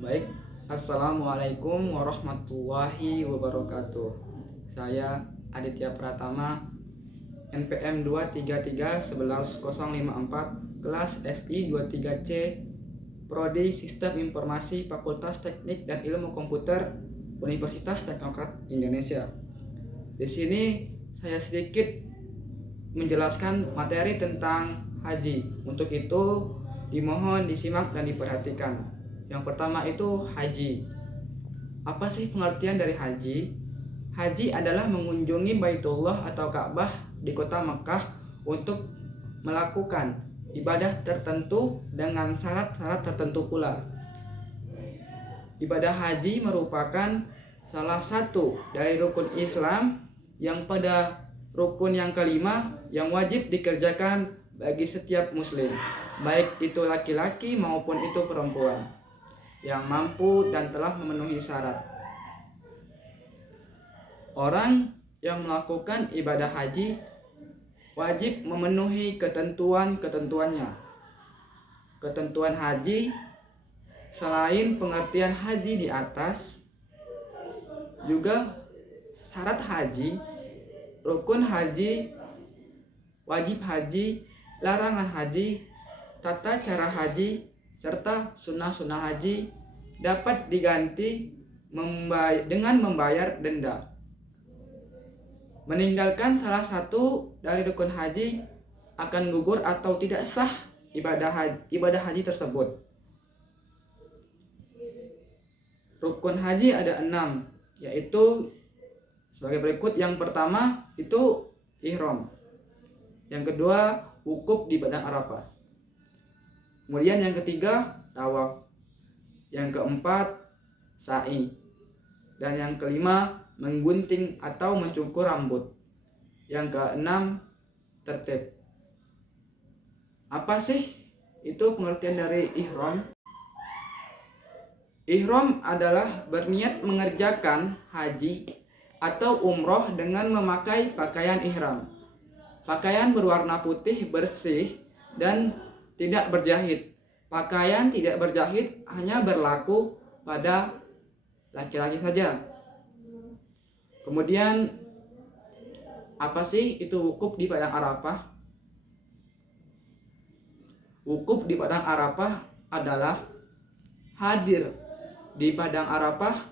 Baik, Assalamualaikum warahmatullahi wabarakatuh. Saya Aditya Pratama, NPM 233110054, kelas SI 23C, Prodi Sistem Informasi Fakultas Teknik dan Ilmu Komputer, Universitas Teknokrat Indonesia. Di sini saya sedikit menjelaskan materi tentang haji. Untuk itu dimohon disimak dan diperhatikan. Yang pertama itu haji. Apa sih pengertian dari haji? Haji adalah mengunjungi Baitullah atau Ka'bah di kota Mekah untuk melakukan ibadah tertentu dengan syarat-syarat tertentu pula. Ibadah haji merupakan salah satu dari rukun Islam yang pada rukun yang kelima yang wajib dikerjakan bagi setiap muslim, baik itu laki-laki maupun itu perempuan, yang mampu dan telah memenuhi syarat. Orang yang melakukan ibadah haji wajib memenuhi ketentuan-ketentuannya. Ketentuan haji selain pengertian haji di atas, juga syarat haji, rukun haji, wajib haji, larangan haji, tata cara haji, serta sunnah-sunnah haji dapat diganti dengan membayar denda. Meninggalkan salah satu dari rukun haji akan gugur atau tidak sah ibadah haji tersebut. Rukun haji ada 6, yaitu sebagai berikut. Yang pertama itu ihram. Yang kedua wukuf di padang Arafah. Kemudian yang ketiga tawaf. Yang keempat sa'i. Dan yang kelima menggunting atau mencukur rambut. Yang keenam tertib. Apa sih itu pengertian dari ihram? Ihram adalah berniat mengerjakan haji atau umroh dengan memakai pakaian ihram. Pakaian berwarna putih bersih dan tidak berjahit. Pakaian tidak berjahit hanya berlaku pada laki-laki saja. Kemudian apa sih itu wukuf di padang Arafah? Wukuf di padang Arafah adalah hadir di padang Arafah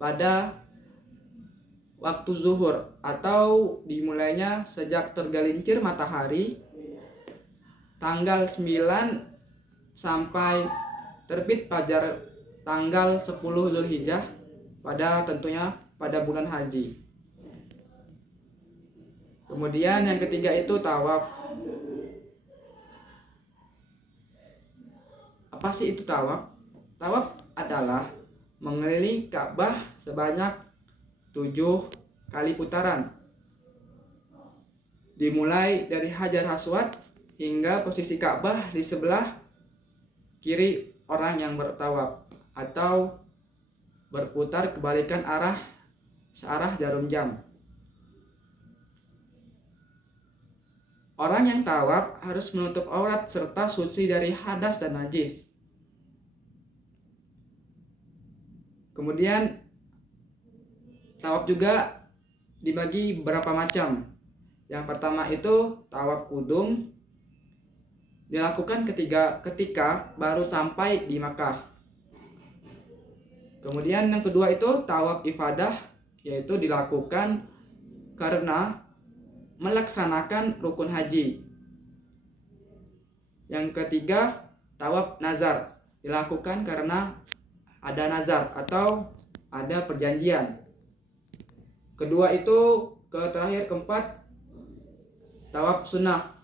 pada waktu zuhur atau dimulainya sejak tergelincir matahari tanggal 9 sampai terbit fajar tanggal 10 Zulhijjah tentunya pada bulan haji. Kemudian yang ketiga itu tawaf. Apa sih itu tawaf? Tawaf adalah mengelilingi Ka'bah sebanyak 7 kali putaran, dimulai dari Hajar Aswad hingga posisi Ka'bah di sebelah kiri orang yang bertawaf, atau berputar kebalikan arah searah jarum jam. Orang yang tawaf harus menutup aurat serta suci dari hadas dan najis. Kemudian tawaf juga dibagi beberapa macam. Yang pertama itu tawaf kudum, dilakukan ketika baru sampai di Makkah. Kemudian yang kedua itu tawaf ifadah, yaitu dilakukan karena melaksanakan rukun haji. Yang ketiga tawaf nazar, dilakukan karena ada nazar atau ada perjanjian. Kedua itu keempat tawaf sunnah.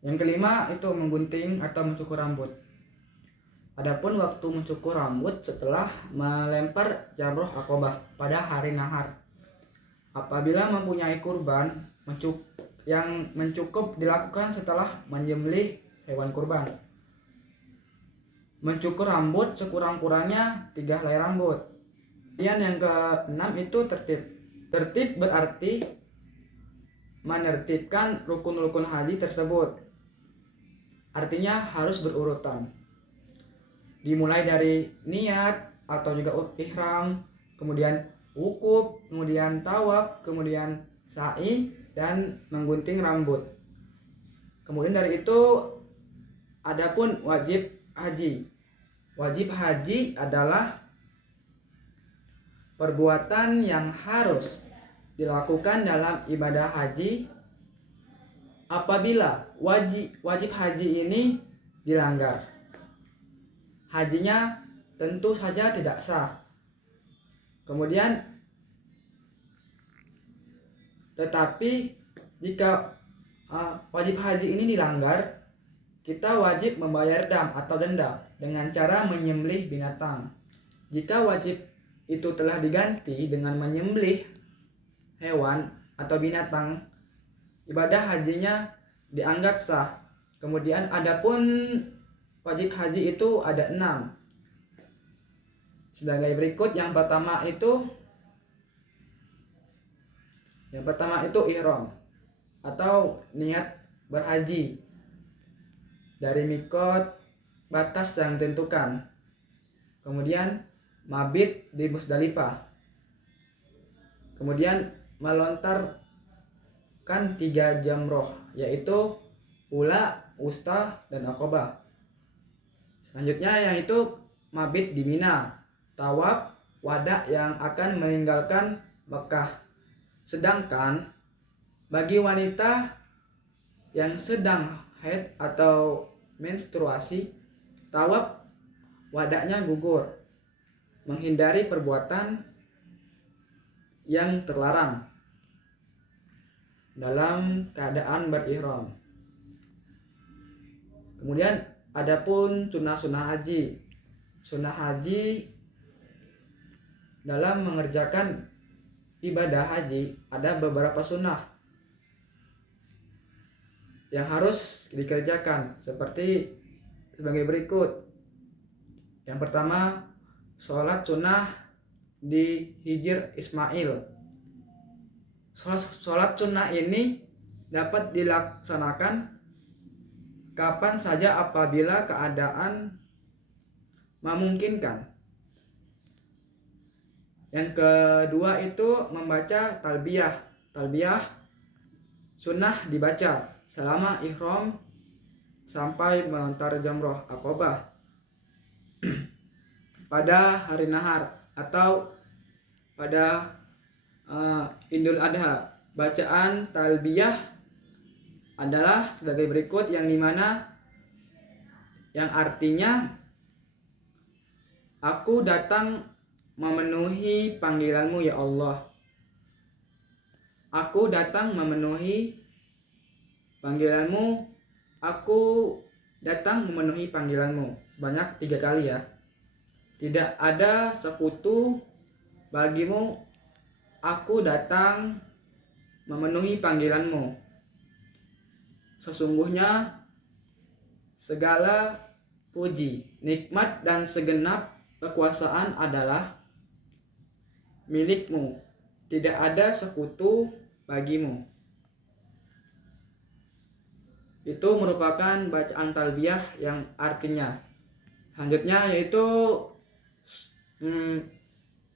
Yang kelima itu menggunting atau mencukur rambut. Adapun waktu mencukur rambut setelah melempar jamroh Aqobah pada hari nahar. Apabila mempunyai kurban, yang mencukup dilakukan setelah menyembelih hewan kurban. Mencukur rambut sekurang-kurangnya 3 helai rambut. Kemudian yang keenam itu tertib. Tertib berarti menertibkan rukun-rukun haji tersebut. Artinya harus berurutan. Dimulai dari niat atau juga ihram, kemudian wukuf, kemudian tawaf, kemudian sa'i, dan menggunting rambut. Kemudian dari itu adapun wajib haji. Wajib haji adalah perbuatan yang harus dilakukan dalam ibadah haji apabila wajib haji ini dilanggar. Hajinya tentu saja tidak sah. Kemudian tetapi jika wajib haji ini dilanggar, kita wajib membayar dam atau denda dengan cara menyembelih binatang. Jika wajib itu telah diganti dengan menyembelih hewan atau binatang, ibadah hajinya dianggap sah. Kemudian adapun wajib haji itu ada 6. Sebagai berikut, yang pertama itu ihram atau niat berhaji dari mikot batas yang ditentukan. Kemudian mabit di Musdalifah. Kemudian melontarkan 3 jamroh, yaitu ula, wusta, dan aqobah. Selanjutnya yang itu mabit di Mina, tawaf wada yang akan meninggalkan Mekah. Sedangkan bagi wanita yang sedang haid atau menstruasi, tawaf wadaknya gugur, menghindari perbuatan yang terlarang dalam keadaan berihram. Kemudian adapun sunnah haji. Sunnah haji dalam mengerjakan ibadah haji ada beberapa sunnah yang harus dikerjakan seperti sebagai berikut. Yang pertama, sholat sunnah di Hijr Ismail. Sholat sunnah ini dapat dilaksanakan kapan saja apabila keadaan memungkinkan. Yang kedua itu membaca talbiyah. Talbiyah sunnah dibaca selama ihram sampai melontar jamroh aqobah pada hari nahar atau pada Idul Adha. Bacaan talbiyah adalah sebagai berikut, yang dimana yang artinya aku datang memenuhi panggilanmu ya Allah. Aku datang memenuhi panggilanmu, aku datang memenuhi panggilanmu. Sebanyak 3 kali ya. Tidak ada sekutu bagimu, aku datang memenuhi panggilanmu. Sesungguhnya segala puji, nikmat, dan segenap kekuasaan adalah milikmu. Tidak ada sekutu bagimu. Itu merupakan bacaan talbiyah yang artinya. Selanjutnya yaitu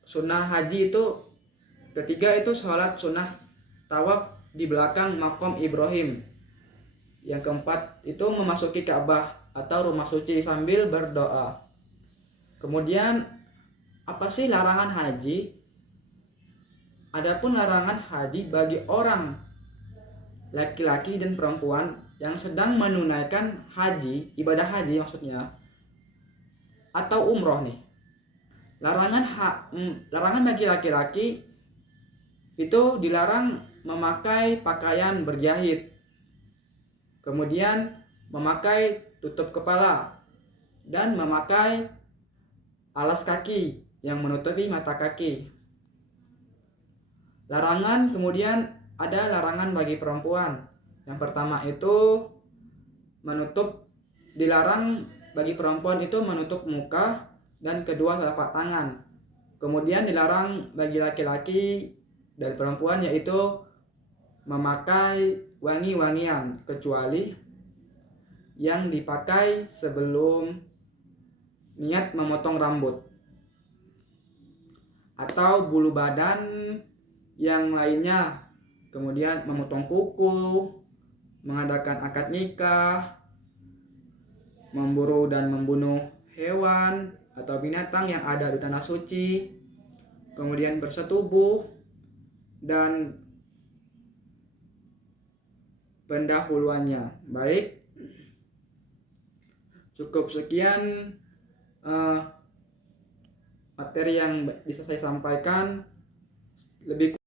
sunnah haji itu ketiga itu sholat sunnah tawaf di belakang makom Ibrahim. Yang keempat itu memasuki Ka'bah atau rumah suci sambil berdoa. Kemudian apa sih larangan haji? Adapun larangan haji bagi orang laki-laki dan perempuan yang sedang menunaikan haji, ibadah haji maksudnya, atau umroh nih. Larangan bagi laki-laki itu dilarang memakai pakaian berjahit, kemudian memakai tutup kepala, dan memakai alas kaki yang menutupi mata kaki. Larangan kemudian ada larangan bagi perempuan. Yang pertama itu dilarang bagi perempuan itu menutup muka dan kedua telapak tangan. Kemudian dilarang bagi laki-laki dan perempuan yaitu memakai wangi-wangian kecuali yang dipakai sebelum niat memotong rambut. atau bulu badan yang lainnya, kemudian memotong kuku, mengadakan akad nikah, memburu dan membunuh hewan atau binatang yang ada di tanah suci, kemudian bersetubuh, dan pendahuluannya. Baik, cukup sekian materi yang bisa saya sampaikan. Lebih